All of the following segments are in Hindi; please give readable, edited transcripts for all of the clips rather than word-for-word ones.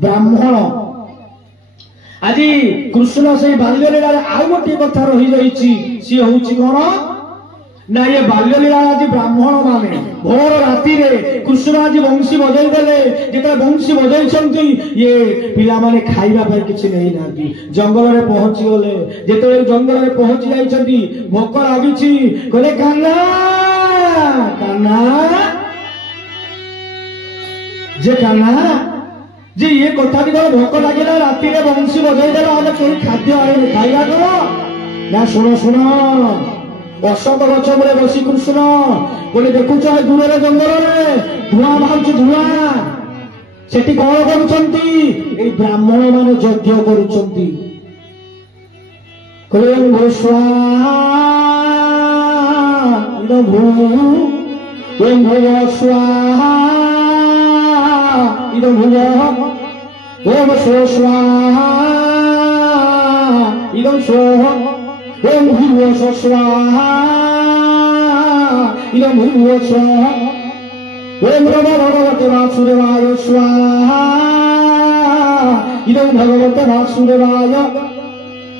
ब्राह्मण आज कृष्ण से बाल्यलीला आउ गोटे कथा रही जाइए सी हूँ कौन ना ये बाल्यलीला आज ब्राह्मण माने भोर राति कृष्ण आज बंशी बजाई देले जिते बंशी बजाई ये पिला माने खाइबा पर किछि नहीं नांती जंगल रे पहुंची गले जेते जंगल रे पहुंची जाइछंती भोक लागिछि कहले कान्हा कान्हा जे कान्हा जे ये कथा टी भोक लगे राति रे बंशी बजाई देला आमे कोई खाद्य आने खाइबा करो ना सुनो सुनो अशोक गछ मूले बसी कृष्ण बोले देखुच दूर जंगल में धुआ बाहर धुआ सेठी कौन करुछंती ब्राह्मण मान यज्ञ करुछंती कहले भूस्वा इदं भूः स्वाहा इदं भूः ओम स्वाहा इदं स्वाहा ओम भूर्भुवः स्वाहा इदं भूर्भुवः स्वाहा ओम नमो भगवते वासुदेवाय स्वाहा इदं भगवते वासुदेवाय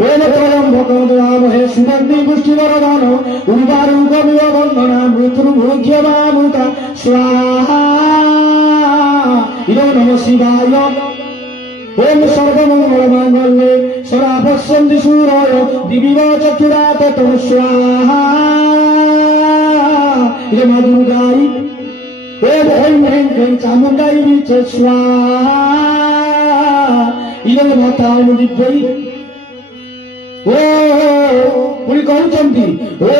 ओम परम भगवते सुगंधि पुष्टिवरदान उर्वारुकमिव वन्दना मृत्युर्मुख्यमामुता स्वाहा इदं नमः शिवाय ओम सर्वमंगल मांगल्ये सर्वभस्यन्ति शूराय दिवि चक्षुरात तम स्वाहा इदं मां दुर्गायै ओम ऐं ह्रीं क्लीं चामुण्डायै विचे स्वाहा इदं मातायै दिव्यै ओ पुरी कहउचंती ओ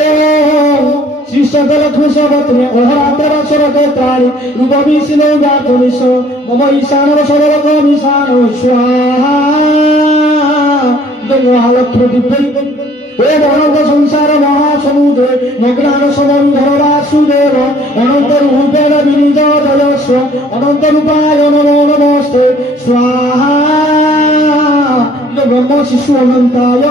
श्री सकल खुशवत्ने अहरातर सरकत्राणि रूपविशिनो गातुनिश मम ईशानव सर्वकमीशानो स्वाहा इदं महालक्ष्मी दिव्यै ओम अनंत संसार महासमुद्रे नग्नान समन्धर वासुदेव अनंत रूपेण विनिजयस्व अनंत रूपाय नमो नमस्ते स्वाहा इदं ब्रह्म शिशु अनंताय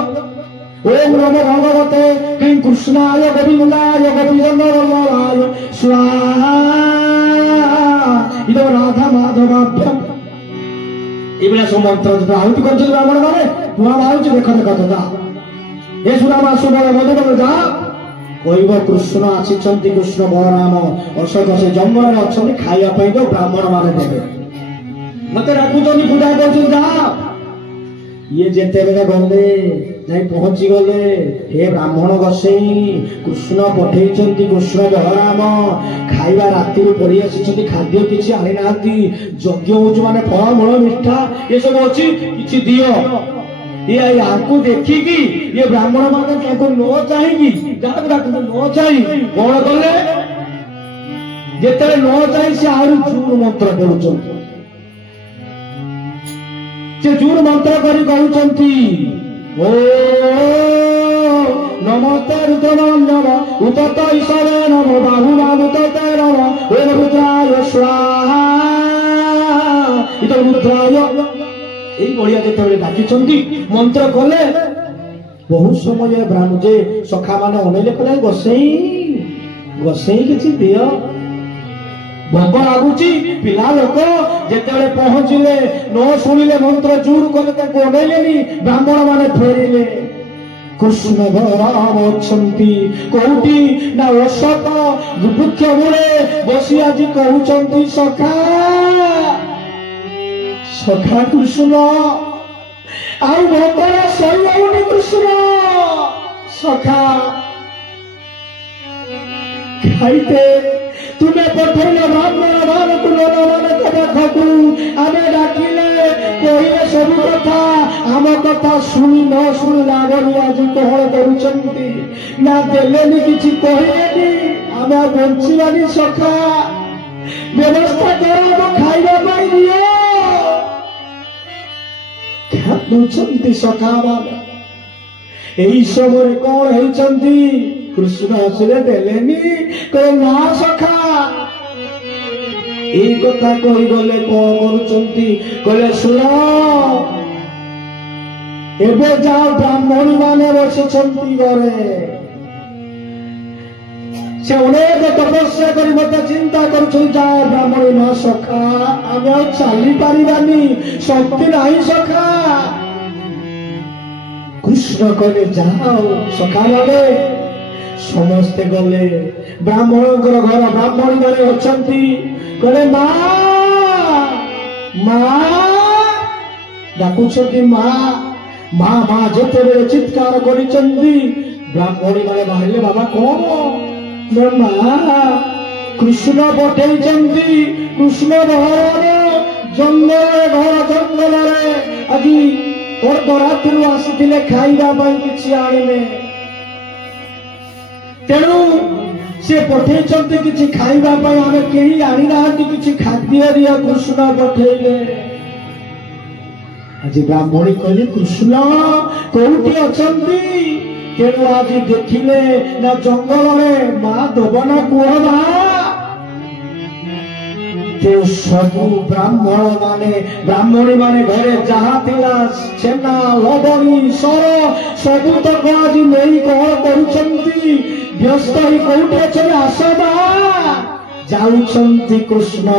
ओम नमो भगवते क्लीं कृष्णाय गोविन्दाय गोपीजनवल्लभाय स्वाहा इदं राधा माधवाभ्यम एबला मंत्र आहुति कर ब्राह्मण माने धुआ बाहर देख देख दादा ये सुनामा सुबल मधुबल जा कहब कृष्ण आसीचंती कृष्ण बलराम अशोक से जंगल में अच्छा खाइबा तो ब्राह्मण माने देवे मत राखुचंती पूजा कर जा ये जेते बेले गले जाई पहुंची गले हे ब्राह्मण गोसाई कृष्ण पठेइचंती कृष्ण बलराम खाइबा राति पड़ी आसी खाद्य किसी आनी नांती यज्ञ होउछ माने फल मूल मिठा ये सब अछि किछि दियो ये आपको देखिकी ये ब्राह्मण मान न चाहिए न चाहिए कौन कले जिते न चाहिए से आहरी जूर मंत्र करुचंती से जूर मंत्र करी कहउचंती ओ नमस्ते रुद्रमण्डल उतत ईश्वरे नमो बाहुनामुतते नमो ओम रुद्राय स्वाहा इदं रुद्राय এই বড়িয়া যেতে ডাকিছন্তি মন্ত্র কলে বহু সময় ব্রাহ্মণে সখা মানে অনেলে কলে গোসাই গোসাই কিছু দিও ভোগ লাগুছি পিলা লোক যেতে পৌঁছিলে ন শুনিলে মন্ত্র জোর কলে তাকে অনেলেনি ব্রাহ্মণ মানে ফেরিলে कृष्ण बलराम अछंती कोउटी ना अशोक वृक्ष मूले बसी आज कहउचंती सखा सखा कृष्ण आउ भोकरा सैलौनी कृष्ण सखा खाइते तुम्हें पठेले ब्राह्मण मानक मानक देखू आमे डाकिले कहिले सब कथा आम कथा शुणी न शुणिला बनी आज कहल करुचंती ना देलेनी किछि कहिलेनी आमे बंचिबानी सखा व्यवस्था करो खाइबा पाई दियो खादुचंती सखा बाबा एई सबरे कोन हेचंती कृष्ण आसिले देलेनी कहे ना सखा এই কথা কই গলে কোন করুচন্তি কলে শুনো এবে যাও ব্রাহ্মণ মানে বসেছন্তি ঘরে से अनेक तपस्या कर मत चिंता कर ब्राह्मणी न सखा आम चली पारानी शक्ति नहीं सखा कृष्ण कहले जाओ सखा माने समस्ते गले ब्राह्मण घर ब्राह्मणी मैंने अच्छा कहले डाकुंट माँ माँ माँ जिते बेले चित्कार कर ब्राह्मणी मैंने बाहर बाबा कौन कृष्ण पठे कृष्ण भगवान जंगल घर जंगल आज अर्धरात्रि आसी खाइबा किसी आने तेणु से पठे किसी खाइबा आम कहीं आनी ना कि खाद्य दिया कृष्ण पठेले आज ब्राह्मणी कहली कृष्ण कौटी अच्छा तेणु आज देखिले ना जंगल में माँ दबना कुहबा सबू ब्राह्मण माने ब्राह्मणी माने घरे जहा थिला छेना लबणी सर सबू तक आज नहीं कौन करुछंती व्यस्त ही कौटी अच्छे आसबा जाउछंती कृष्ण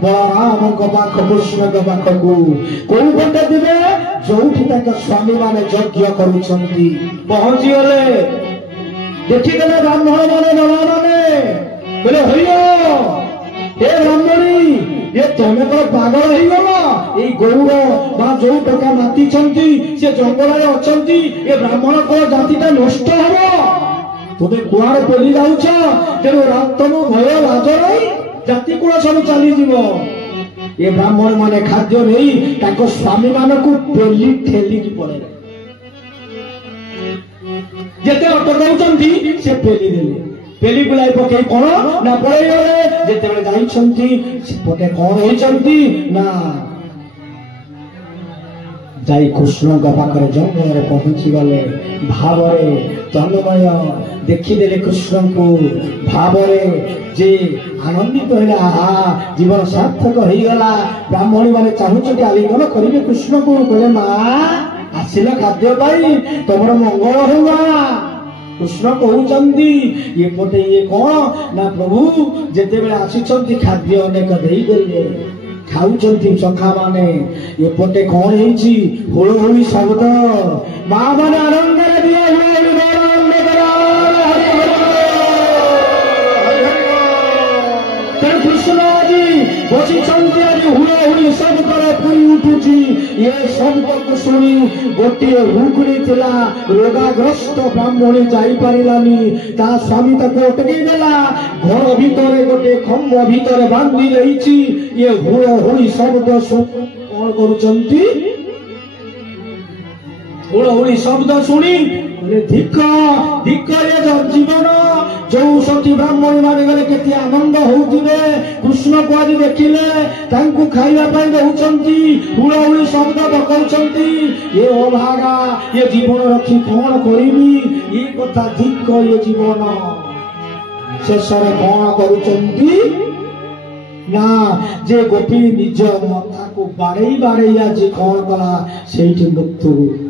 बलराम पाख कृष्ण पाख को कौ पटे दिवे जो स्वामी माने यज्ञ करुछंती पहुंची गले देखिदेले ब्राह्मण माने नला माने बोले हइयो हे ब्राह्मणी ये तमे तो पागल हो गला ये गौर बा जो टका माति छंती से जंगल रे अछंती ये ब्राह्मण को जातिटा नष्ट हबो तुमे कुआर पेली जाउछ तेरो रातम भय लाज नहीं जाति कुळ सब चली जीवो ये ब्राह्मण माने खाद्य नहीं ताको स्वामी मानकु पेली ठेली की पड़े जेते अटकाउछंती से पेली देले पेली बुलाई पके कौन ना पड़े गले जेते बेले जाइछंती पटे कौन होइछंती ना जाई कृष्ण पाखरे जंगल रे पहुंची गले भावरे तन्मय देखिदेले कृष्ण को भावरे जे आनंदित होइला हा जीवन सार्थक होई गला ब्राह्मणी माने चाहुछटी आलिंगन करिवे कृष्ण को कहले मां आसिला खाद्य पाई तमर मंगल होगा कृष्ण कहते ये पटे ये कौन ना प्रभु जेते बेले आसी खाद्य अनेक देदेले खाऊंती सखा माने ये पटे कौन हुलहुली शब्द माँ मैंने आनंद कृष्ण आज बसी आज हुलहुली शब्द पुरी उठुची ये शब्द को शुणी गोटे हुकुड़ी थिला रोगाग्रस्त ब्राह्मणी जाई पारिलानी ता स्वामी ताको अटकी देला घर भीतर गोटे खम्भ भीतर बांधी रही ये हुलहुली शब्द कौन करुचंती हुलहुली शब्द शुणी धिक्क धिक्क ये जीवन जो सती ब्राह्मणी माने गले केते आनंद होउथिबे कृष्ण को आज देखिले तांकु खाइबा पई दउचंती हुलहुली शब्द बकौचंती ये अभागा ये जीवन रखी कौन करिबी ये कथा धिक्क ये जीवन शेषरे कौन करुचंती ना जे गोपी निज माता को बाड़े बाड़े आज कौन कला सेठी मृत्यु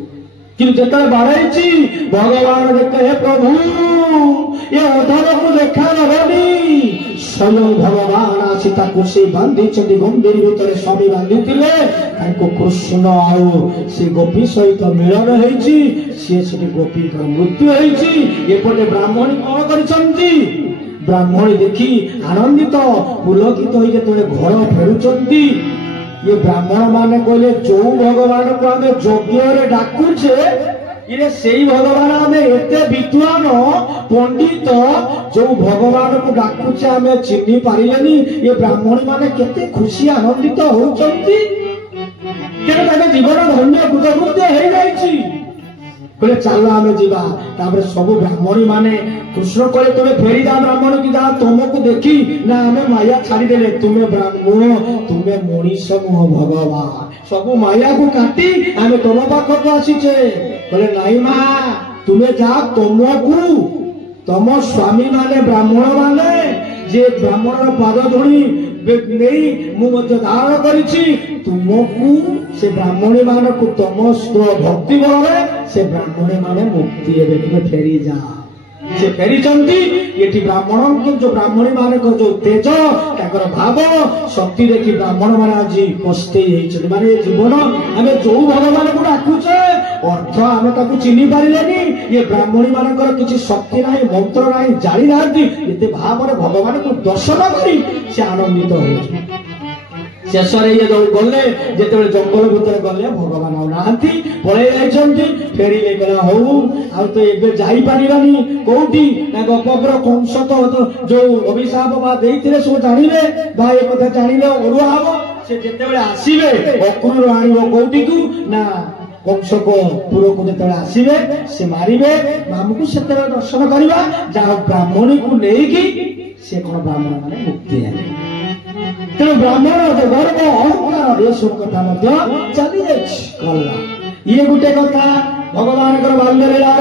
किंतु जेते बाड़ाई भगवान देखे हे प्रभु ये अधर को देखा नबनी स्वयं भगवान आसी से बांधी गंभीर भितर स्वामी बांधी कृष्ण आउ से गोपी सहित मिलन होती गोपी मृत्यु होपटे ब्राह्मणी कौन कर ब्राह्मणी देखी आनंदित पुलकित हो घर फेरुंट ये ब्राह्मण माने कहले जो भगवान को आम यज्ञ डाकुचे ये से भगवान आम एते विद्वान पंडित जो भगवान को डाकुचे आम चिन्ह पारे ये ब्राह्मणी माने केते खुशी आनंदित होती जीवन धन्य कृतकृत्य हो जाए कहले चलो आम जावा सब ब्राह्मणी माने कृष्ण कहले तुम्हें फेरी जा ब्राह्मण की जा तुमको देखी ना आम माया छाड़देले तुम्हें ब्राह्मण तुम्हें मनीष मुह भगवान सब माया को काटी आम तुम पाखक आसीचे कहले नाई माँ तुम्हें जा तुमको तुम स्वामी माने ब्राह्मण माने जे ब्राह्मण पाद धूली नहीं मुझे धारण करी तुमको से ब्राह्मणी मान को तुम भक्ति बल से ब्राह्मणी माने मुक्ति तुम्हें फेरी जा से फेरी ये ब्राह्मण जो ब्राह्मणी मान जो तेज भाव शक्ति देखी ब्राह्मण मान आज पस्ते माने जीवन आम जो भगवान को डाकुचे अर्थ आम चिन्ह पारे ये ब्राह्मणी मान किसी शक्ति ना मंत्र ना जानी ना भाव भगवान को दर्शन करी से आनंदित हो शेष जो गले जो जंगल भितर गले भगवान आउनाहांती पलि जाइछंती फेरिले गला हो आ तो एबे जाई पारिबानी कोठी ना गपपर कंस तो जो अभिशाप बा देइथिले सो जानिले बा ए कथा जानिले ओरुआ हबो से जेतेबेले आसीबे अकुर आनिबो कोठी को ना कंस को पुरो को जेतेबेले आसीबे से मारिबे हमकु सेतेबेले दर्शन करबा जा ब्राह्मणी को लेकी से कोन ब्राह्मण माने मुक्ति है तेणु ब्राह्मण गर्व अहंकार कथा चली जाए ये गोटे कथा भगवान बाल्य लीला